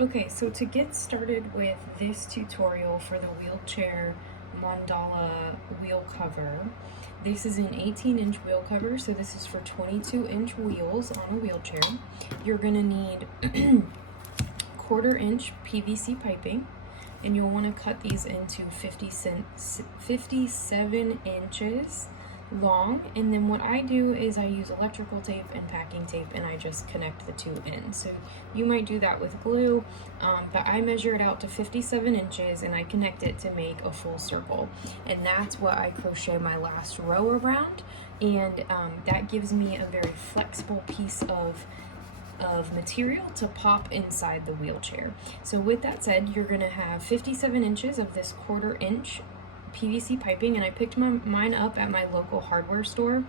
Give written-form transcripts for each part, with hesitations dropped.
Okay, so to get started with this tutorial for the wheelchair mandala wheel cover, this is an 18-inch wheel cover, so this is for 22-inch wheels on a wheelchair. You're going to need 1/4-inch PVC piping, and you'll want to cut these into 57 inches long. And then what I do is I use electrical tape and packing tape, and I just connect the two ends. So you might do that with glue, but I measure it out to 57 inches and I connect it to make a full circle, and that's what I crochet my last row around. And that gives me a very flexible piece of material to pop inside the wheelchair. So with that said, you're going to have 57 inches of this 1/4-inch PVC piping, and I picked mine up at my local hardware store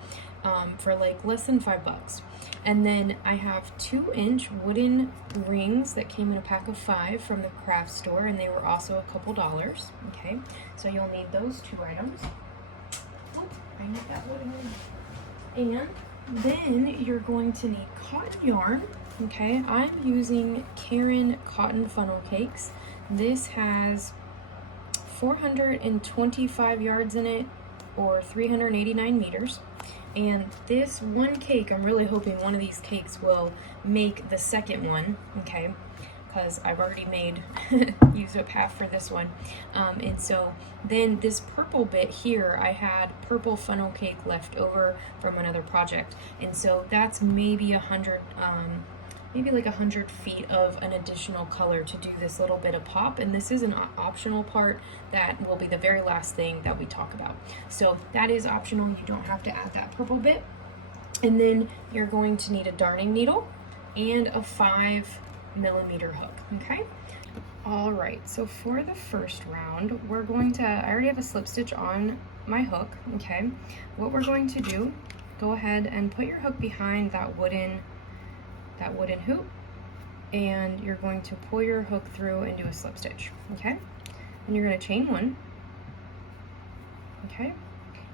for like less than $5. And then I have 2-inch wooden rings that came in a pack of 5 from the craft store, and they were also a couple dollars. Okay, so you'll need those 2 items. Oh, I need that wooden ring. And then you're going to need cotton yarn. Okay, I'm using Karen cotton funnel cakes. This has 425 yards in it, or 389 meters. And this one cake, I'm really hoping one of these cakes will make the second one, okay, because I've already made used up half for this one. And so then this purple bit here, I had purple funnel cake left over from another project, and so that's maybe 100 maybe like 100 feet of an additional color to do this little bit of pop. And this is an optional part that will be the very last thing that we talk about. So that is optional. You don't have to add that purple bit. And then you're going to need a darning needle and a 5mm hook. Okay. All right, so for the first round, we're going to, I already have a slip stitch on my hook. Okay, what we're going to do, go ahead and put your hook behind that wooden hoop, and you're going to pull your hook through and do a slip stitch. Okay, and you're going to chain 1. Okay,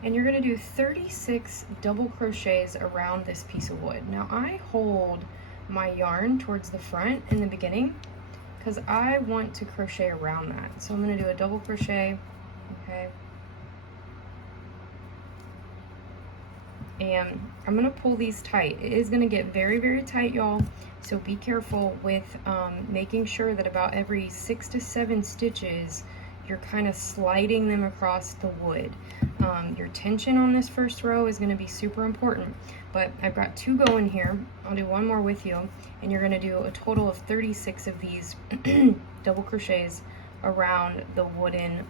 and you're going to do 36 double crochets around this piece of wood. Now I hold my yarn towards the front in the beginning because I want to crochet around that. So I'm going to do a double crochet. Okay, and I'm gonna pull these tight. It is gonna get very, very tight, y'all, so be careful with making sure that about every 6 to 7 stitches you're kind of sliding them across the wood. Your tension on this first row is going to be super important, but I've got 2 going here. I'll do one more with you, and you're going to do a total of 36 of these double crochets around the wooden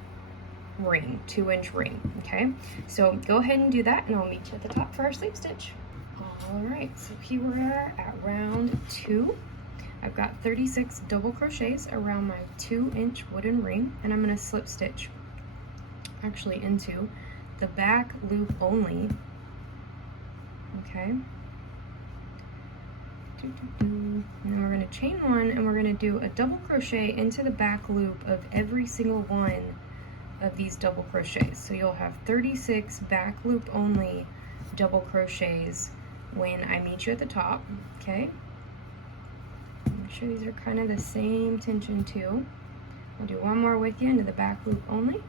ring, 2-inch ring. Okay, so go ahead and do that, and I'll meet you at the top for our sleeve stitch. All right, so here we are at round 2. I've got 36 double crochets around my 2-inch wooden ring, and I'm going to slip stitch actually into the back loop only. Okay, and then we're going to chain 1, and we're going to do a double crochet into the back loop of every single one of these double crochets. So you'll have 36 back loop only double crochets when I meet you at the top. Okay, make sure these are kind of the same tension too. I'll do one more with you into the back loop only.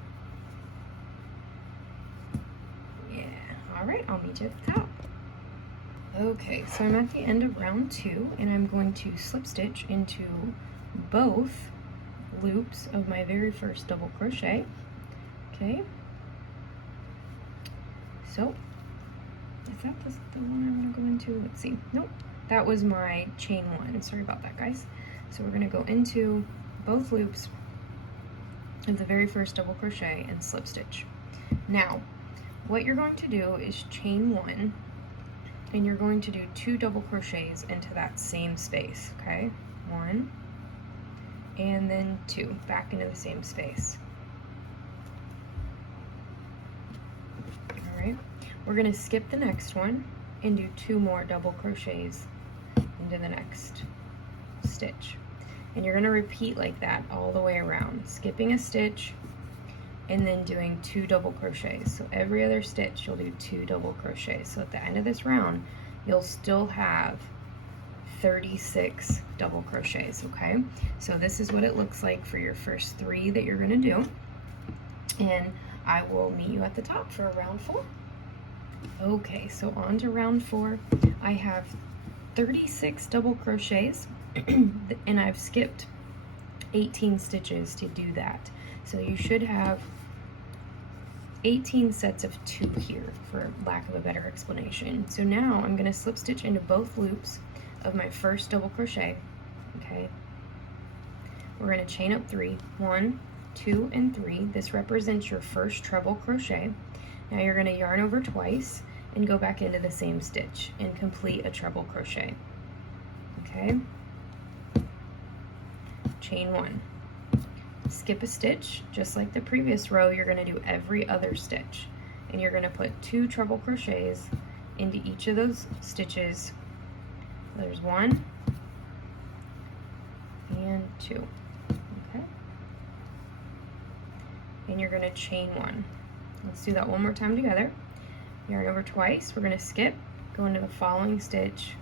Yeah, all right, I'll meet you at the top. Okay, so I'm at the end of round 2, and I'm going to slip stitch into both loops of my very first double crochet. Okay, so is that the one I'm going to go into? Let's see. Nope, that was my chain 1. Sorry about that, guys. So we're going to go into both loops of the very first double crochet and slip stitch. Now, what you're going to do is chain 1, and you're going to do 2 double crochets into that same space. Okay, 1 and then 2 back into the same space. We're going to skip the next one and do 2 more double crochets into the next stitch. And you're going to repeat like that all the way around, skipping a stitch and then doing 2 double crochets. So every other stitch you'll do 2 double crochets. So at the end of this round, you'll still have 36 double crochets, okay? So this is what it looks like for your first 3 that you're gonna do. And I will meet you at the top for round 4. Okay, so on to round 4. I have 36 double crochets and I've skipped 18 stitches to do that. So you should have 18 sets of 2 here, for lack of a better explanation. So now I'm going to slip stitch into both loops of my first double crochet. Okay, we're going to chain up 3, 1, 2, and 3. This represents your first treble crochet. Now you're going to yarn over twice and go back into the same stitch and complete a treble crochet. Okay, chain 1, skip a stitch. Just like the previous row, you're going to do every other stitch, and you're going to put 2 treble crochets into each of those stitches. There's 1 and 2. Okay, and you're going to chain 1. Let's do that one more time together. Yarn over twice, we're going to skip, go into the following stitch,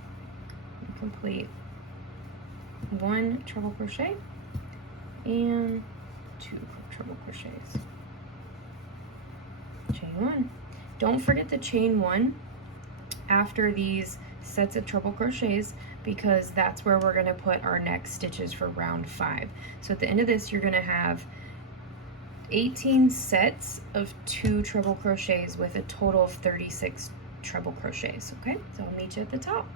and complete 1 treble crochet and 2 treble crochets. Chain 1. Don't forget to chain 1 after these sets of treble crochets, because that's where we're going to put our next stitches for round 5. So at the end of this, you're going to have 18 sets of 2 treble crochets with a total of 36 treble crochets. Okay, so I'll meet you at the top.